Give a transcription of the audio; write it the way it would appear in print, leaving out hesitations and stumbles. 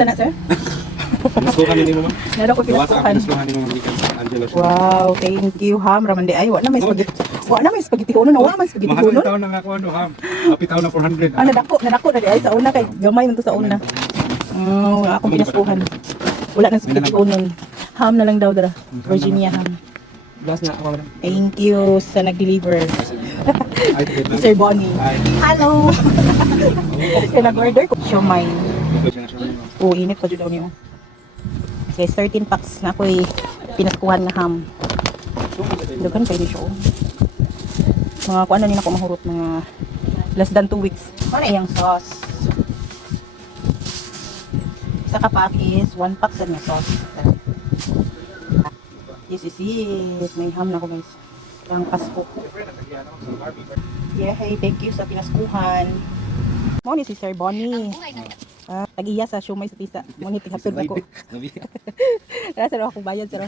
Unsa na, sir? Pinaskuhan din mo, ma'am. Naro ko Gawa sa pinaskuhan. pinaskuhan din mo, ma'am. Angelo siya. Wow, thank you, ham. Ramande ay, wala na may spaghetti. Wala na may spaghetti unon, wala man spaghetti Mahal unon. yung taon na nga ako, ano, ha? Kapit taon na 400. Ah, nadako na di ay sa una kay gamay man to sa una. Wala akong pinaskuhan. Wala nang spaghetti unon. Ham na lang daw dara. Virginia ham. Last na ako, madam. Thank you sa nag-deliver. Ay, wait lang. Sir Bonnie. Ay. Hello. Kaya nag-order ko siomay. Ito siya na siya, ma'am. Oo, init pa dyan daw niyo. Okay, 13 packs na ako'y pinaskuhan na ham. Dugan kayo siya. Mga kung ano nila ko mahurot, mga less than 2 weeks. Ano yung sauce? Isa ka pack is 1 pack sa niya sauce. This is it. May ham na ko guys. Ang Pasko. Yeah, hey, thank you sa pinaskuhan. Mo ni si Sir Bonnie. Tag-iya sa shumay sa tisa. Mo ni tighatod ako. Nasa raw akong bayad sir.